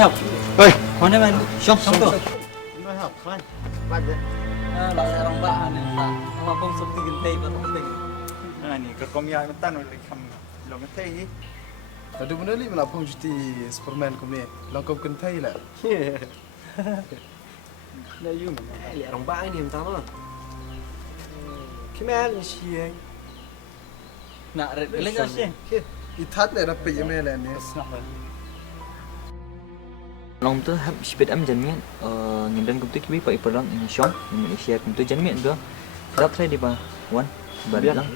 học. Ơi, Con em xong rồi. nói học thôi. Bắt đấy. Lại rong bạ này ta. Mà không sống thì gần đây và không tỉnh. Này, cái con nhà nó tan rồi không lòng cái thế gì? Tadi benar ni mana pun cuti Superman kau ni. Langkau kentai lah. Đây yêu mà. Lẹ rong bạ này làm sao đó? Cái mẹ lên xe. Nạ lên ra xe. Ithat ni dapat je mana ni. Long tu hab speed am janmian ngendan kumtu kibi pa iparang ini shop Malaysia kumtu janmian tu dak try di ba wan ban lang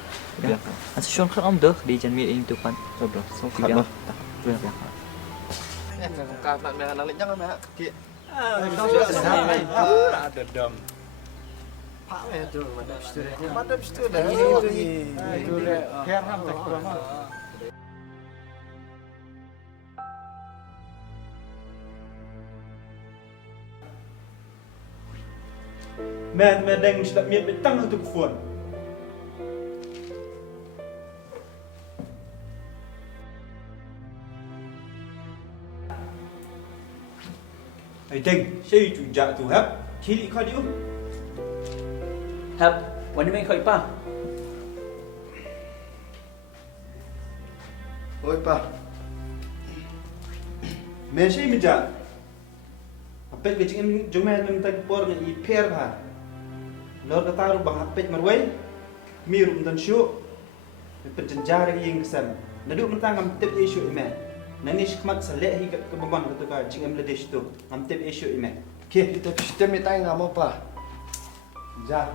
ya as shon khar am dah di janmian ini tu pan so bro so tiga tak tu ya Kau nak mana nak jangan mana. Kek. Ada dam. Pak mẹ tu mana situ. Mana situ dah. Itu le, hair ham tak kurang. Mẹ đang đặt miệng bị tăng hơn thực phuần. Hãy tinh xây chủ dạ thủ hấp khi đi khỏi điếu. Hấp,วันนี้ไม่เคยป่ะ Oi pa. Mẹ xây mình dạ. Hapet ke cingin jumen mình tak por ngi pair ha. Lor kata ru bang hapet marwai. Mi rum dan syu. Hapet jenjar yang kesan. Nadu mentang ngam tip issue ime. Nangis khmat saleh hi ke babon kata ka cingin ledesh tu. Ngam tip issue ime. Ke Kita sistem ni tak ngam apa. ja.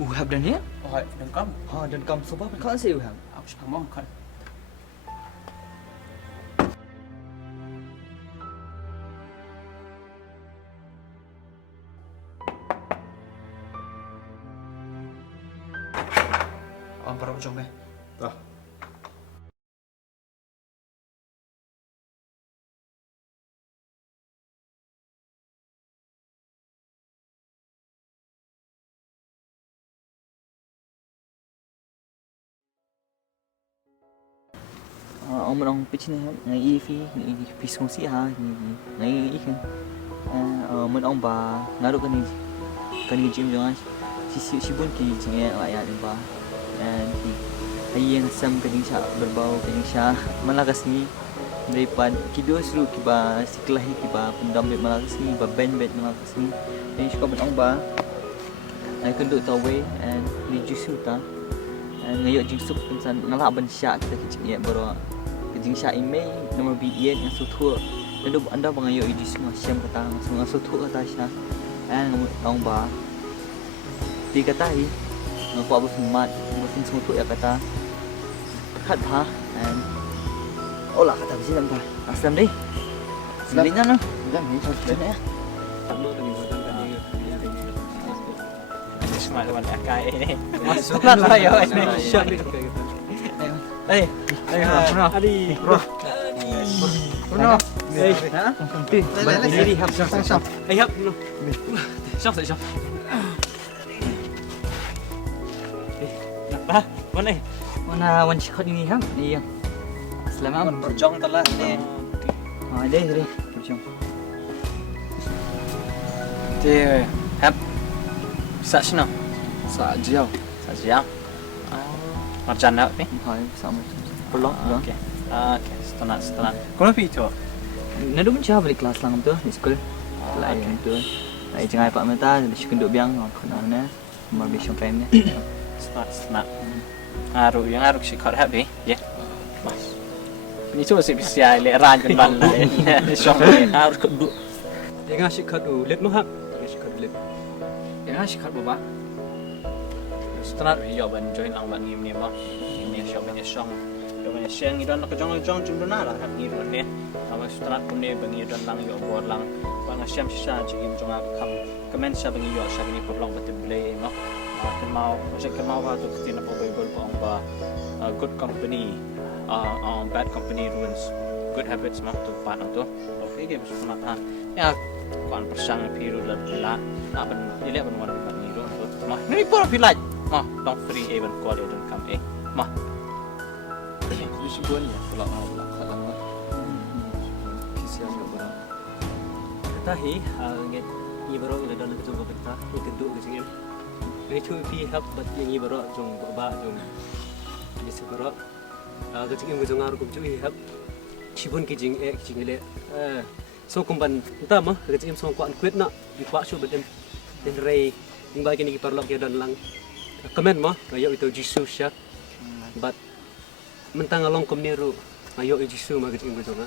uhab dan ni Rồi, đừng có. ha dan kam so ba kan se uhab Aku suka mau kan. Perut jong ni. Tak. ông ông pitch này ngày y phi sung si ha ngày y kan mình ông bà ngadu kan ni gym jangan si pun ki jinge ayat ba and ayang sam keningsha berbau keningsha malagasni daripada kdew seru kiba siklahi kiba pendam bet malagasni ba band bet malagasni ni suka mình ông bà ai kan duk tawe and ni jusu ta ngayo jing sup pensan ngalak ban syak kita kecik baru jing syak email nomor BN yang sutu dan anda bangayo idi semua siam kata semua sutu kata syak ngomong ba di kata hi ngapa bersemat mungkin semua tu ya kata khat ha and olah kata bisi lam ta aslam deh sebenarnya no jangan ni macam ni Smart teman akai ini. Masuklah lah ya ini. Eh, Bruno. Adi. Bruno. Eh, ha? Diri hap. Eh, hap Bruno. Sắp. Apa? Mana? mana wan shot ini hap ni yang selamat Berjong telah ni. ha deh berjong Thì hap. Sa sino? Sa jiao. Sa siang. Marjan nak ni. hai sama pelok dah Okey. Okey, setelah. Kau pergi tu? nadu mencah balik kelas lang tu di sekolah lain tu lai jangan pak mata di sekolah biang kena na Marbaniang ni Setelah. Yang harus si kau happy, ya. Mas. Ini tu si bisa leran kan ban lah. Syok harus kedua. Yang asyik kat tu, lihat mahap. Asyik kat lihat. Yang asyik kat bapa. Setelah dia ban join lang ban ni bah. Ini siya banyak song banyak siang idon nak jong jumdona lah hab ni ron ne ama strat pun ne bangi don lang yo bor lang bang siam sha jing jong kam comment siya bangi yo siya ni long betul boleh mo mau macam mau ha tu kita nak bible pang ba good company bad company ruins good habits mah tu part tu okey game semata ya kuan persang piru la nak ben ile ben wan ban ni ro tu mah ni pun pilaj mah long free even call it don't come mah Di Shibun ya, kalau mau kisian juga. Tahi ngeit ni baro ila dan ke jong ktah ni kendu ke jing ni chu pi hab bat ni baro jong ba jong ni se baro ke jing ke jong ar kum chu hab Shibun ke jing jing le so kumban ta ma ke jing so kwan kwet na bi kwa chu bedem den rei ning ba ke ni parlok ya dan lang comment ma ayo itu jisu syak but mentang along komniru ayo jisu ma ke jing ke jong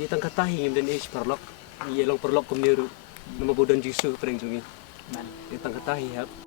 ni tang katahi ngim den is parlok ye long perlok komniru nama bodan jisu pering jungi ni tang katahi hab